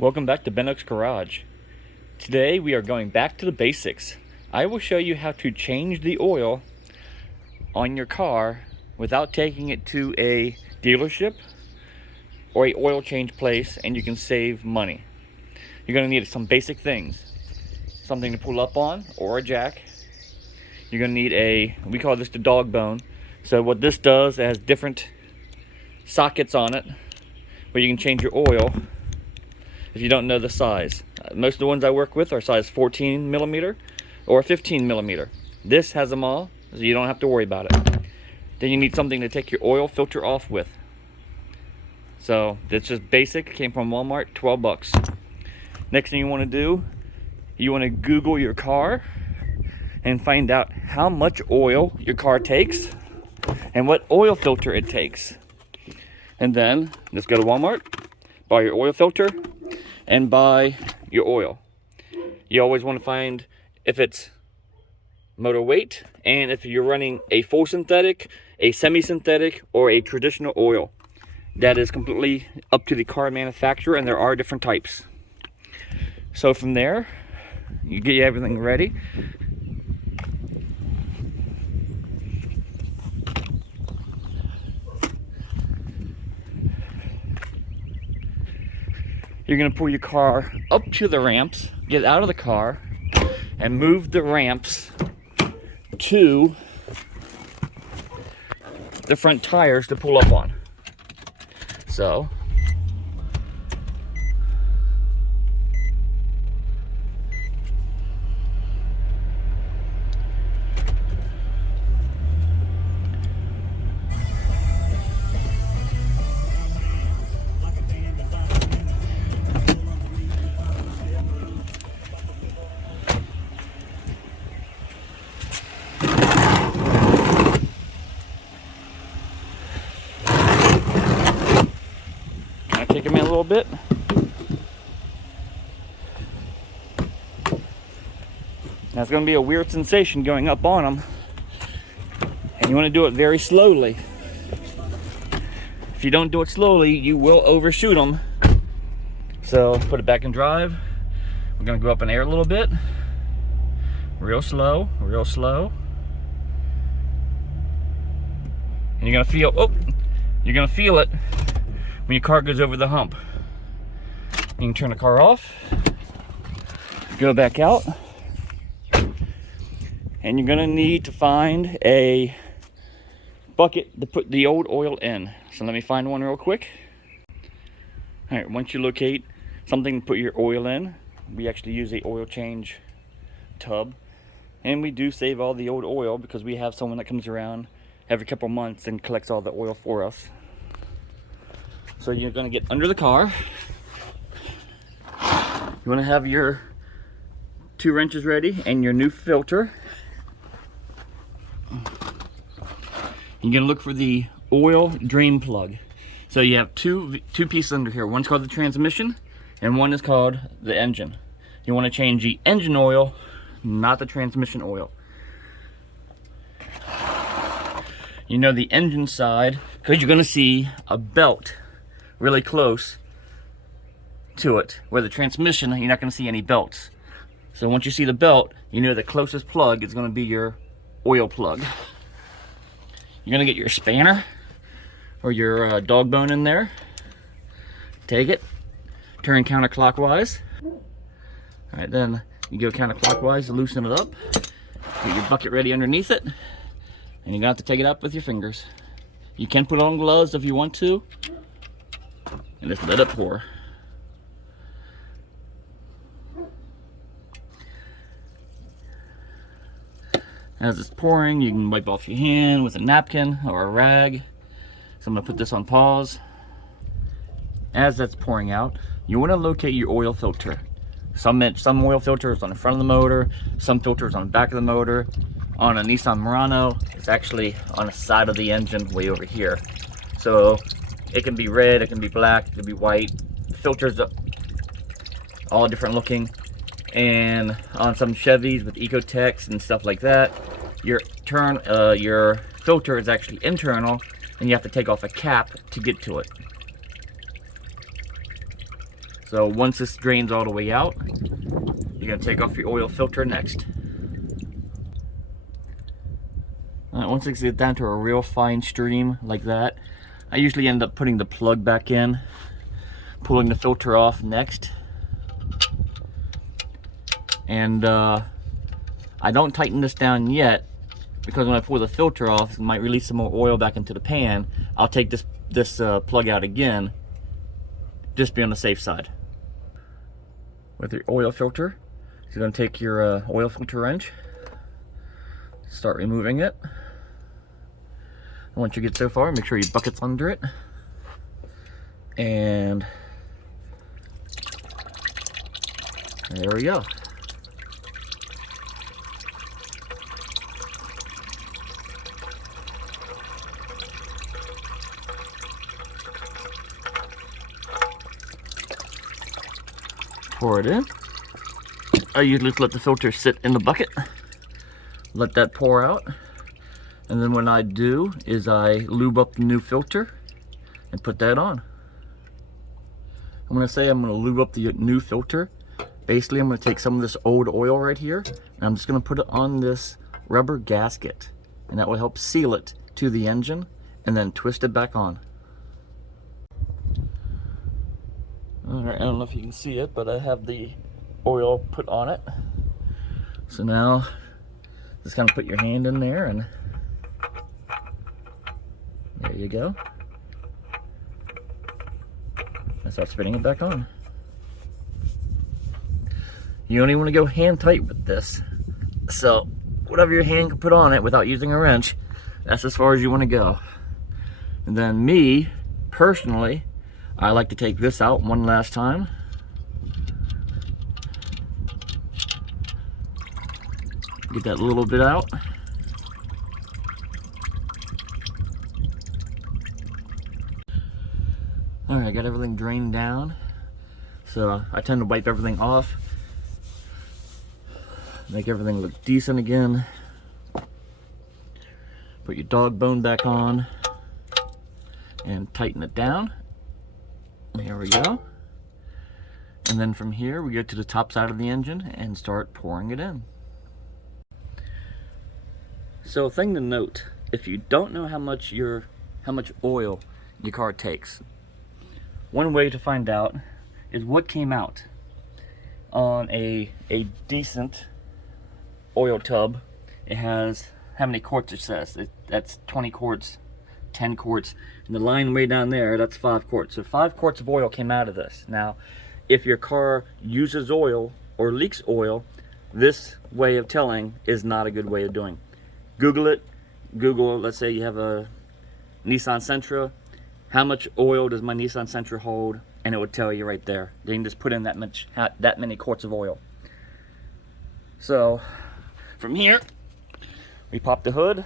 Welcome back to Ben Oak's Garage. Today we are going back to the basics. I will show you how to change the oil on your car without taking it to a dealership or a oil change place, and you can save money. You're going to need some basic things. Something to pull up on or a jack. You're going to need we call this the dog bone. So what this does, it has different sockets on it where you can change your oil if you don't know the size. Most of the ones I work with are size 14 millimeter or 15 millimeter. This has them all, so you don't have to worry about it. Then you need something to take your oil filter off with. So that's just basic, came from Walmart, 12 bucks. Next thing you want to do, you want to Google your car and find out how much oil your car takes and what oil filter it takes. And then just go to Walmart, buy your oil filter, and buy your oil. You always want to find if it's motor weight and if you're running a full synthetic, a semi-synthetic, or a traditional oil. That is completely up to the car manufacturer, and there are different types. So from there, you get everything ready. You're going to pull your car up to the ramps, get out of the car, and move the ramps to the front tires to pull up on. So, take them in a little bit. Now it's going to be a weird sensation going up on them, and you want to do it very slowly. If you don't do it slowly, you will overshoot them. So put it back in drive. We're going to go up in air a little bit, real slow, real slow. And you're going to feel, you're going to feel it when your car goes over the hump. You can turn the car off, go back out, and you're gonna need to find a bucket to put the old oil in. So let me find one real quick. All right, once you locate something to put your oil in, we actually use a oil change tub, and we do save all the old oil because we have someone that comes around every couple months and collects all the oil for us. So you're going to get under the car. You want to have your 2 wrenches ready and your new filter. You're going to look for the oil drain plug. So you have two pieces under here. One's called the transmission and one is called the engine. You want to change the engine oil, not the transmission oil. You know the engine side because you're going to see a belt really close to it, where the transmission, you're not going to see any belts. So once you see the belt, you know the closest plug is going to be your oil plug. You're going to get your spanner or your dog bone in there. Take it, turn counterclockwise. All right, then you go counterclockwise to loosen it up. Get your bucket ready underneath it, and you're going to have to take it up with your fingers. You can put on gloves if you want to, and just let it pour. As it's pouring, you can wipe off your hand with a napkin or a rag. So I'm going to put this on pause. As that's pouring out, you want to locate your oil filter. Some oil filters on the front of the motor, some filters on the back of the motor. On a Nissan Murano, it's actually on the side of the engine way over here. So it can be red, it can be black, it can be white. Filters are all different looking. And on some Chevys with Ecotechs and stuff like that, your filter is actually internal, and you have to take off a cap to get to it. So once this drains all the way out, you're going to take off your oil filter next. Once it gets down to a real fine stream like that, I usually end up putting the plug back in, pulling the filter off next. And I don't tighten this down yet, because when I pull the filter off, it might release some more oil back into the pan. I'll take this plug out again, just be on the safe side. With your oil filter, you're going to take your oil filter wrench, start removing it. And once you get so far, make sure your bucket's under it. And there we go. Pour it in. I usually just let the filter sit in the bucket, let that pour out, and then what I do is I lube up the new filter and put that on. I'm going to say I'm going to lube up the new filter. Basically, I'm going to take some of this old oil right here, and I'm just going to put it on this rubber gasket, and that will help seal it to the engine, and then twist it back on. Alright, I don't know if you can see it, but I have the oil put on it. So now, just kind of put your hand in there and there you go. And start spinning it back on. You only want to go hand tight with this. So, whatever your hand can put on it without using a wrench, that's as far as you want to go. And then me, personally, I like to take this out one last time. Get that little bit out. Alright, I got everything drained down. So I tend to wipe everything off. Make everything look decent again. Put your dog bone back on. And tighten it down. There we go. And then from here we go to the top side of the engine and start pouring it in. So a thing to note, if you don't know how much oil your car takes, one way to find out is what came out on a decent oil tub. It has how many quarts it says. That's 20 quarts, 10 quarts, and the line way down there, that's 5 quarts. So 5 quarts of oil came out of this. Now, if your car uses oil or leaks oil, this way of telling is not a good way of doing. Google it. Google, let's say you have a Nissan Sentra. How much oil does my Nissan Sentra hold? And it would tell you right there. Then you can just put in that many quarts of oil. So, from here, we pop the hood.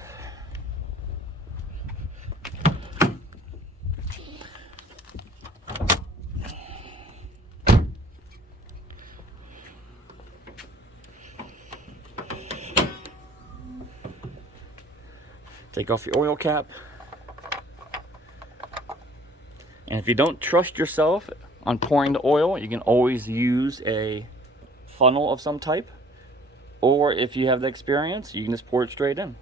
Take off your oil cap. And if you don't trust yourself on pouring the oil, you can always use a funnel of some type. Or if you have the experience, you can just pour it straight in.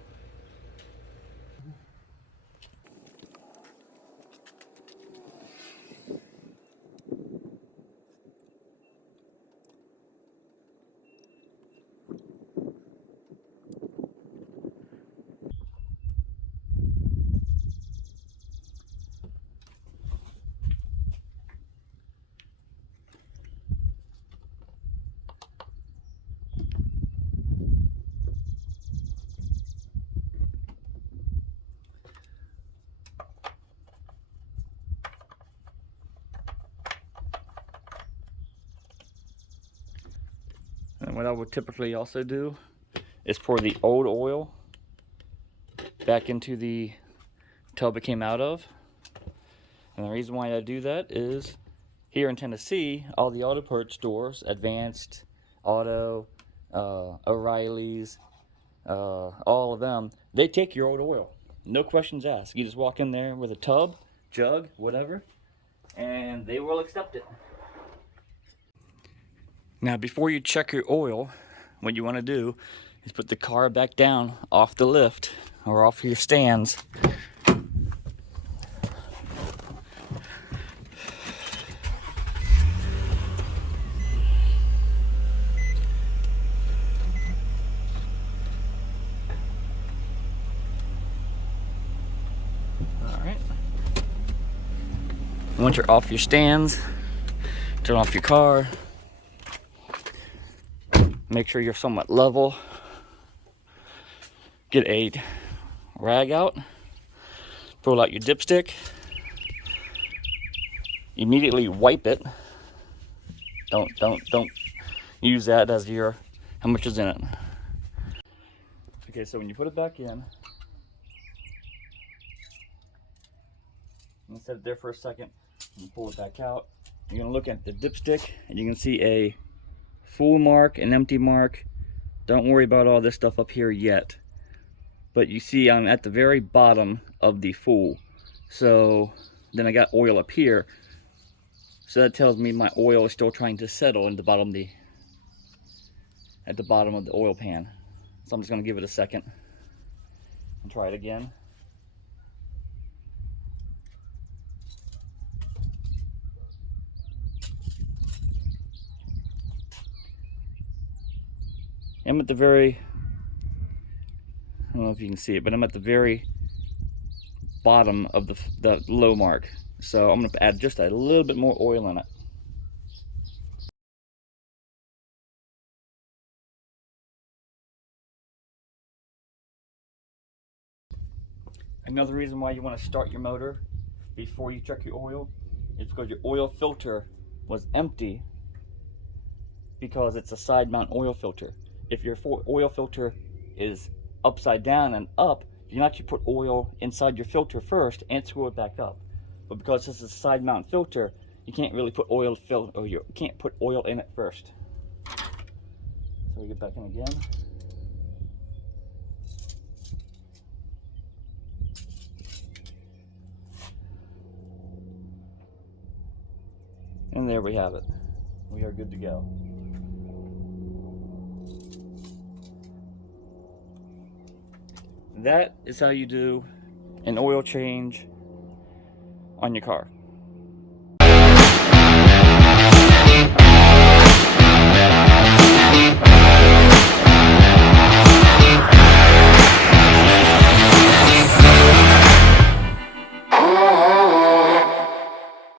And what I would typically also do is pour the old oil back into the tub it came out of. And the reason why I do that is here in Tennessee, all the auto parts stores, Advanced Auto, O'Reilly's, all of them, they take your old oil. No questions asked. You just walk in there with a tub, jug, whatever, and they will accept it. Now before you check your oil, what you want to do is put the car back down off the lift or off your stands. Alright. Once you're off your stands, turn off your car. Make sure you're somewhat level. Get a rag out. Pull out your dipstick. Immediately wipe it. Don't use that as your how much is in it. Okay, so when you put it back in, you set it there for a second, and pull it back out. You're gonna look at the dipstick, and you can see a full mark, an empty mark. Don't worry about all this stuff up here yet. But you see I'm at the very bottom of the full. So then I got oil up here. So that tells me my oil is still trying to settle in the bottom of at the bottom of the oil pan. So I'm just gonna give it a second and try it again. I'm at the very, I don't know if you can see it, but I'm at the very bottom of the low mark. So I'm going to add just a little bit more oil in it. Another reason why you want to start your motor before you check your oil is because your oil filter was empty, because it's a side mount oil filter. If your oil filter is upside down and up, you can actually put oil inside your filter first and screw it back up. But because this is a side mount filter, you can't really put oil you can't put oil in it first. So we get back in again. And there we have it. We are good to go. That is how you do an oil change on your car.